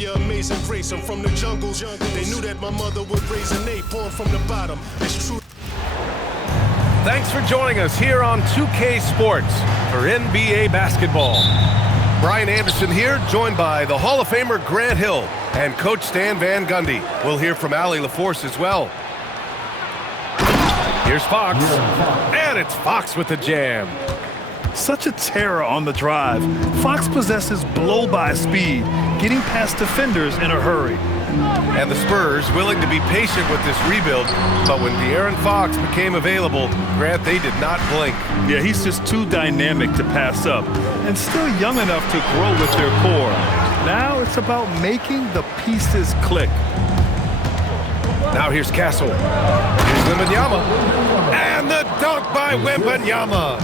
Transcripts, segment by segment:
Your amazing grace, I'm from the jungles. They knew that my mother would raise an ape born from the bottom. It's true. Thanks for joining us here on 2K Sports for NBA basketball. Brian Anderson here, joined by the Hall of Famer Grant Hill and Coach Stan Van Gundy. We'll hear from Allie LaForce as well. Here's Fox, and it's Fox with the jam. Such a terror on the drive. Fox possesses blow-by speed, getting past defenders in a hurry. And the Spurs willing to be patient with this rebuild, but when De'Aaron Fox became available, Grant, they did not blink. Yeah, he's just too dynamic to pass up, and still young enough to grow with their core. Now it's about making the pieces click. Now here's Castle. Here's Wembanyama. And the dunk by Wembanyama.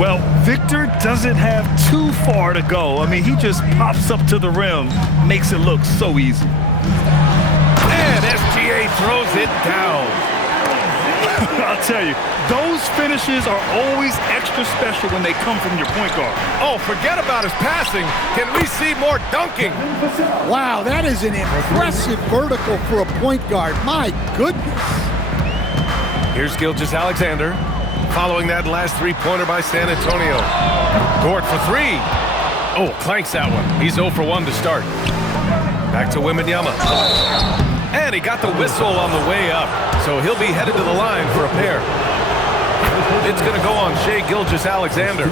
Well, Victor doesn't have too far to go. I mean, he just pops up to the rim, makes it look so easy. And SGA throws it down. I'll tell you, those finishes are always extra special when they come from your point guard. Oh, forget about his passing. Can we see more dunking? Wow, that is an impressive vertical for a point guard. My goodness. Here's Gilgeous-Alexander. Following that last three-pointer by San Antonio. Dort for three. Oh, clanks that one. He's 0 for 1 to start. Back to Wembanyama. And he got the whistle on the way up, so he'll be headed to the line for a pair. It's going to go on Shai Gilgeous-Alexander.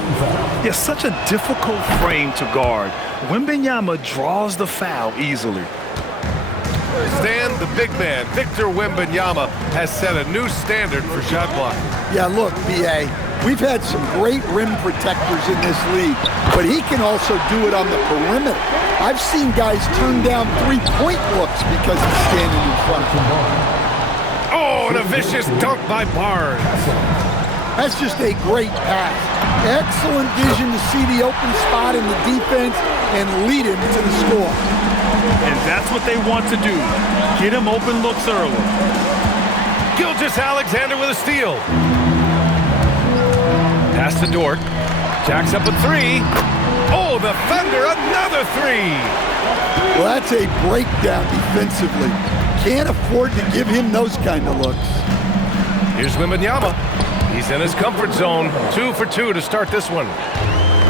Yeah, such a difficult frame to guard. Wembanyama draws the foul easily. Stan, the big man, Victor Wembanyama, has set a new standard for shot blocking. Yeah, look, B.A., we've had some great rim protectors in this league, but he can also do it on the perimeter. I've seen guys turn down three-point looks because he's standing in front of them. Oh, and a vicious dunk by Barnes. That's just a great pass. Excellent vision to see the open spot in the defense and lead him to the score. And that's what they want to do. Get him open looks early. Gilgeous-Alexander with a steal. Pass to Dort. Jacks up a three. Oh, the Thunder, another three. Well, that's a breakdown defensively. Can't afford to give him those kind of looks. Here's Wembanyama. He's in his comfort zone. 2 for 2 to start this one.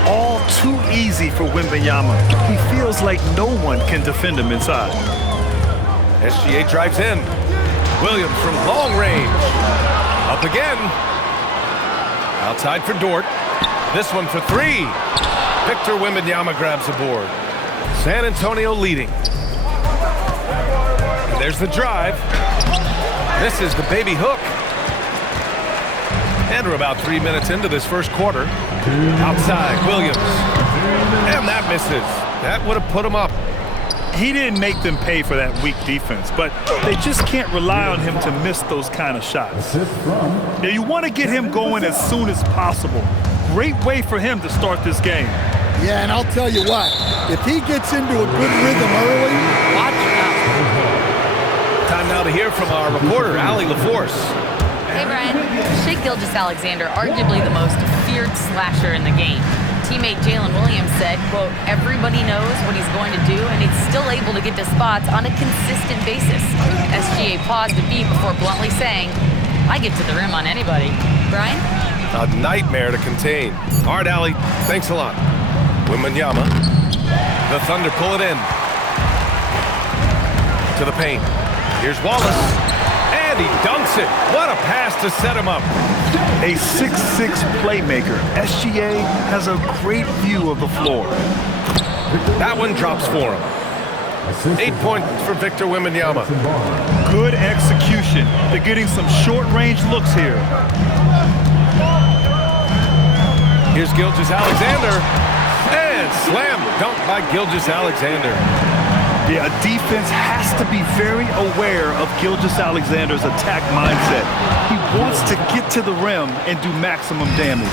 All too easy for Wembanyama. He feels like no one can defend him inside. SGA drives in. Williams from long range. Up again. Outside for Dort. This one for three. Victor Wembanyama grabs the board. San Antonio leading. And there's the drive. This is the baby hook. And we're about 3 minutes into this first quarter. Outside, Williams. And that misses. That would have put him up. He didn't make them pay for that weak defense, but they just can't rely on him to miss those kind of shots. Now, you want to get him going as soon as possible. Great way for him to start this game. Yeah, and I'll tell you what, if he gets into a good rhythm early, watch out. Time now to hear from our reporter, Allie LaForce. Hey, Brian. Shai Gilgeous-Alexander, arguably the most feared slasher in the game. Teammate Jalen Williams said, quote, everybody knows what he's going to do, and he's still able to get to spots on a consistent basis. SGA paused a beat before bluntly saying, I get to the rim on anybody. Brian? A nightmare to contain. All right, Allie, thanks a lot. Wembanyama. The Thunder pull it in. To the paint. Here's Wallace. And he dunks it. What a pass to set him up. A 6'6" playmaker. SGA has a great view of the floor. That one drops for him. 8 points for Victor Wembanyama. Good execution. They're getting some short-range looks here. Here's Gilgeous-Alexander. And slam dunk by Gilgeous-Alexander. Yeah, a defense has to be very aware of Gilgeous-Alexander's attack mindset. He wants to get to the rim and do maximum damage.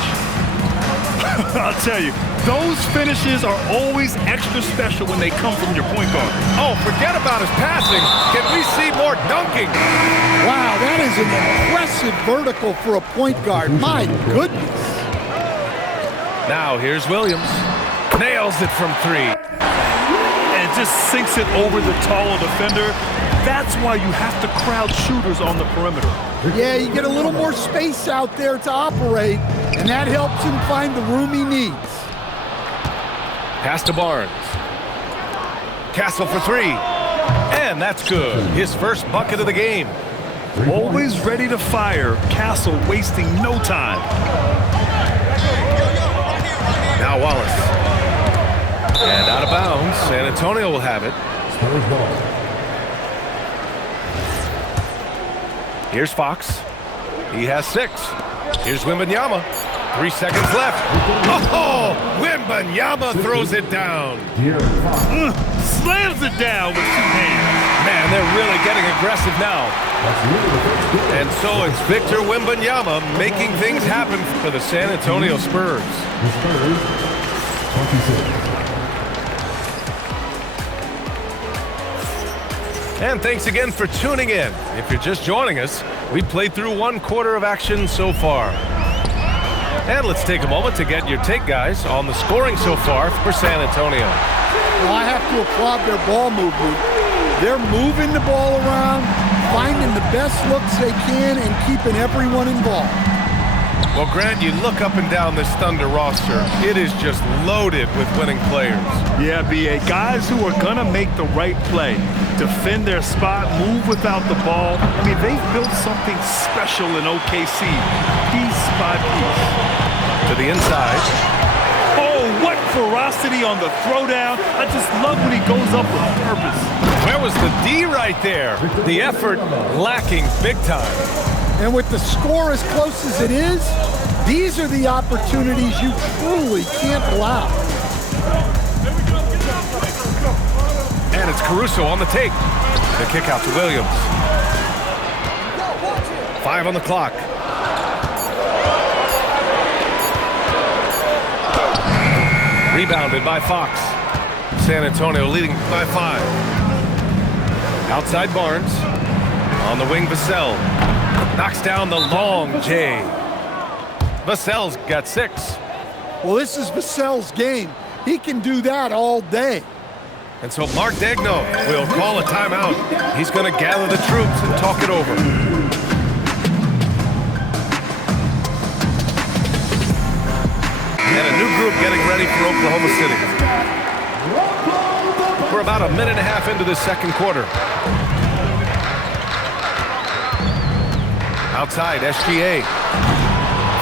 I'll tell you, those finishes are always extra special when they come from your point guard. Oh, forget about his passing. Can we see more dunking? Wow, that is an impressive vertical for a point guard. My goodness. Now here's Williams. Nails it from three. And just sinks it over the taller defender. That's why you have to crowd shooters on the perimeter. Yeah, you get a little more space out there to operate, and that helps him find the room he needs. Pass to Barnes. Castle for three. And that's good. His first bucket of the game. Always ready to fire. Castle wasting no time. Now Wallace. And out of bounds. San Antonio will have it. Here's Fox. He has 6. Here's Wembanyama. 3 seconds left. Oh, Wembanyama throws it down. Slams it down with 2 hands. Man, they're really getting aggressive now. And so it's Victor Wembanyama making things happen for the San Antonio Spurs. And thanks again for tuning in. If you're just joining us, we played through 1 quarter of action so far. And let's take a moment to get your take, guys, on the scoring so far for San Antonio. Well, I have to applaud their ball movement. They're moving the ball around, finding the best looks they can, and keeping everyone involved. Well, Grant, you look up and down this Thunder roster. It is just loaded with winning players. Yeah, B.A. Guys who are going to make the right play, defend their spot, move without the ball. I mean, they've built something special in OKC, piece by piece. To the inside. Oh, what ferocity on the throwdown. I just love when he goes up with purpose. Where was the D right there? The effort lacking big time. And with the score as close as it is, these are the opportunities you truly can't allow. And it's Caruso on the take. The kick out to Williams. 5 on the clock. Rebounded by Fox. San Antonio leading by 5. Outside Barnes. On the wing, Vassell. Knocks down the long J. Vassell's got 6. Well, this is Vassell's game. He can do that all day. And so Mark Daigneault will call a timeout. He's going to gather the troops and talk it over. And a new group getting ready for Oklahoma City. We're about a minute and a half into the second quarter. Outside, SGA.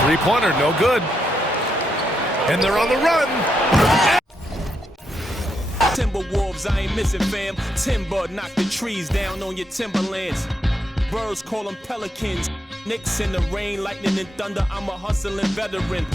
3-pointer, no good. And they're on the run. Timberwolves, I ain't missing, fam. Timber, knock the trees down on your timberlands. Birds call them pelicans. Knicks in the rain, lightning and thunder. I'm a hustling veteran.